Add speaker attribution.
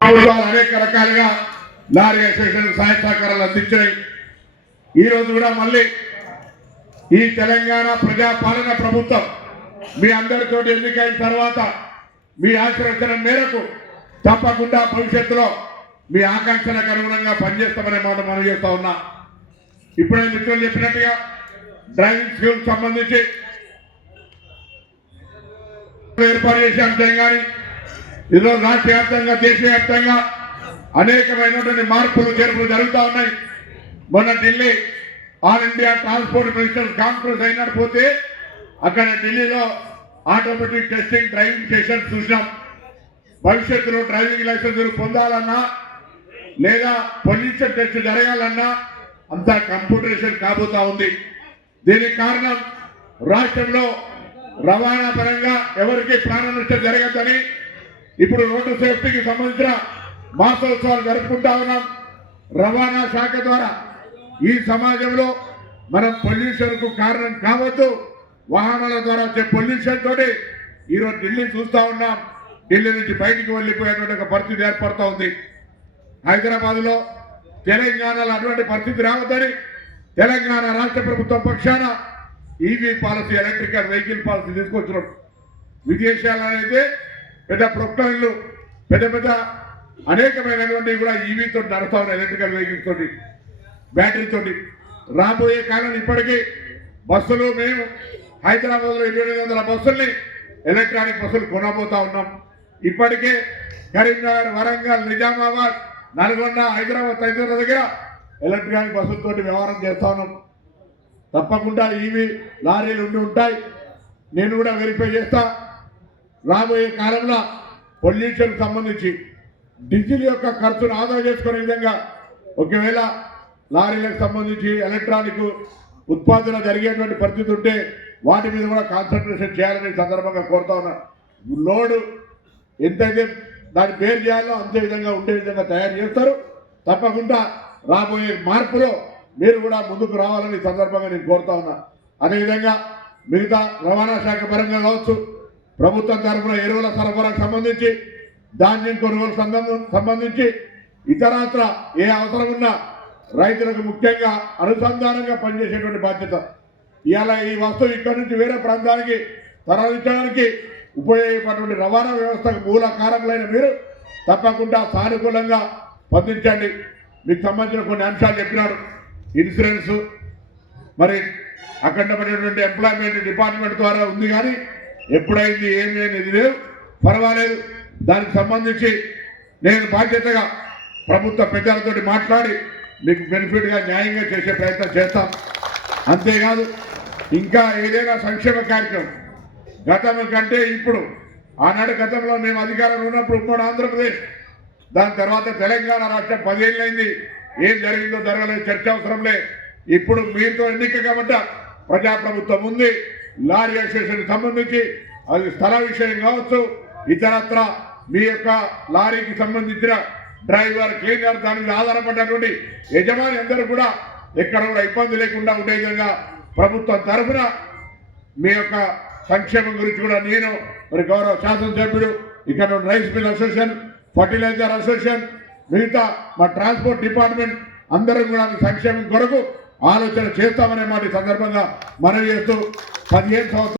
Speaker 1: ప్రభుత్వాలు అనేక రకాలుగా లారీ అసోసియేషన్ సహాయ సహకారాలు అందించాయి. ఈ రోజు కూడా మళ్ళీ ఈ తెలంగాణ ప్రజాపాలన ప్రభుత్వం మీ అందరితో ఎన్నికైన తర్వాత మీ ఆశీర్వచన మేరకు తప్పకుండా భవిష్యత్తులో మీ ఆకాంక్షలకు అనుగుణంగా పనిచేస్తామనే మాట మనం చేస్తా ఉన్నా. ఇప్పుడే మిత్రులు చెప్పినట్టుగా డ్రైవింగ్ స్కూల్ సంబంధించి ఏర్పాటు చేసే అంశం కానీ ఈరోజు రాష్ట్ర వ్యాప్తంగా దేశవ్యాప్తంగా అనేకమైనటువంటి మార్పులు చేర్పులు జరుగుతూ ఉన్నాయి. మొన్న Delhi all India transport minister conference అయినట్టు పోతే అక్కడ ఢిల్లీలో ఆటోమేటిక్ టెస్టింగ్ డ్రైవింగ్ సెషన్ చూసినాం. భవిష్యత్తులో డ్రైవింగ్ లైసెన్స్ పొందాలన్నా లేదా పొల్యూషన్ టెస్ట్ జరగాలన్నా అంతా కంప్యూటరేషన్ కాబోతా ఉంది. దీనికి కారణం రాష్ట్రంలో రవాణా పరంగా ఎవరికి ప్రాణ నష్టం జరగదని ఇప్పుడు రోడ్డు సేఫ్టీకి సంబంధించిన మాసోత్సవాలు జరుపుకుంటా ఉన్నాం. రవాణా శాఖ ద్వారా ఈ సమాజంలో మనం పొల్యూషన్కు కారణం కావద్దు. వాహనాల ద్వారా వచ్చే పొల్యూషన్ తోటి ఈరోజు ఢిల్లీ చూస్తూ ఉన్నాం. ఢిల్లీ నుంచి బయటికి వెళ్ళిపోయేటువంటి ఒక పరిస్థితి ఏర్పడుతూ ఉంది. హైదరాబాద్లో తెలంగాణలో అటువంటి పరిస్థితి రావద్దని తెలంగాణ రాష్ట్ర ప్రభుత్వం పక్షాన EV policy electrical vehicle policy తీసుకొచ్చినాం. విదేశాలనైతే పెద్ద ప్రొక్లైన్లు పెద్ద పెద్ద అనేకమైనటువంటి కూడా ఈవీతో నడుస్తా ఉన్నాయి ఎలక్ట్రికల్ వెహికల్స్ తోటి బ్యాటరీతో రాబోయే కాలం ఇప్పటికీ బస్సులు మేము హైదరాబాద్లో ఇరవై ఎనిమిది వందల బస్సుల్ని ఎలక్ట్రానిక్ బస్సులు కొనబోతా ఉన్నాం. ఇప్పటికే కరీంనగర్ వరంగల్ నిజామాబాద్ నల్గొండ హైదరాబాద్ తదితర దగ్గర ఎలక్ట్రానిక్ బస్సులతోటి వ్యవహారం చేస్తా ఉన్నాం. తప్పకుండా ఈవీ లారీలు ఉండి ఉంటాయి. నేను కూడా వెరిఫై చేస్తా. రాబోయే కాలంలో పొల్యూషన్ సంబంధించి డీజిల్ యొక్క ఖర్చును ఆదా చేసుకునే విధంగా ఒకవేళ లారీలకు సంబంధించి ఎలక్ట్రానిక్ ఉత్పాదన జరిగేటువంటి పరిస్థితి ఉంటే వాటి మీద కూడా కాన్సన్ట్రేషన్ చేయాలని సందర్భంగా కోరుతా ఉన్నా. లోడు ఎంతైతే దాన్ని పేరు చేయాలో అంతే విధంగా ఉండే విధంగా తయారు చేస్తారు. తప్పకుండా రాబోయే మార్పులో మీరు కూడా ముందుకు రావాలని సందర్భంగా నేను కోరుతా ఉన్నా. అదేవిధంగా మిగతా రవాణా శాఖ పరంగా కావచ్చు ప్రభుత్వం తరఫున ఎరువుల సరఫరాకు సంబంధించి ధాన్యం కొనుగోలు సంబంధించి ఇతరత్ర ఏ అవసరం ఉన్నా రైతులకు ముఖ్యంగా అనుసంధానంగా పనిచేసేటువంటి బాధ్యత. ఇవాళ ఈ వస్తువు ఇక్కడి నుంచి వేరే ప్రాంతానికి తరలించడానికి ఉపయోగపడేటువంటి రవాణా వ్యవస్థకు మూల కారకులైన మీరు తప్పకుండా సానుకూలంగా స్పందించండి. మీకు సంబంధించిన కొన్ని అంశాలు చెప్పినారు. ఇన్సూరెన్స్ మరి అఖండమైనటువంటి ఎంప్లాయ్మెంట్ డిపార్ట్మెంట్ ద్వారా ఉంది కానీ ఎప్పుడైంది ఏమి అనేది లేదు. పర్వాలేదు. దానికి సంబంధించి నేను బాధ్యతగా ప్రభుత్వ పెద్దలతోటి మాట్లాడి మీకు బెనిఫిట్గా న్యాయంగా చేసే ప్రయత్నం చేస్తాం. అంతేకాదు ఇంకా ఏదైనా సంక్షేమ కార్యక్రమం. గతం కంటే ఇప్పుడు ఆనాడు గతంలో మేము అధికారంలో ఉన్నప్పుడు ఉమ్మడి ఆంధ్రప్రదేశ్ దాని తర్వాత తెలంగాణ రాష్ట్రం పదేళ్ళైంది. ఏం జరిగిందో జరగలేదు చర్చ అవసరంలే ఇప్పుడు మీతో ఎన్నిక కాబట్టి ప్రజాప్రభుత్వం ఉంది. లారీ అసోసియేషన్ సంబంధించి అది స్థల విషయం కావచ్చు ఇతరత్ర మీ యొక్క లారీకి సంబంధించిన డ్రైవర్ క్లీనర్ దాని మీద ఆధారపడినటువంటి యజమాని అందరూ కూడా ఎక్కడ కూడా ఇబ్బంది లేకుండా ఉండే విధంగా ప్రభుత్వం తరఫున మీ యొక్క సంక్షేమం గురించి కూడా నేను మరి గౌరవ శాసనసభ్యుడు ఇక్కడ rice mill association fertiliser association మిగతా మా ట్రాన్స్పోర్ట్ డిపార్ట్మెంట్ అందరం కూడా సంక్షేమం కొరకు ఆలోచన చేస్తామనే మాట సందర్భంగా మనవి చేస్తూ పదిహేను సంవత్సరాలు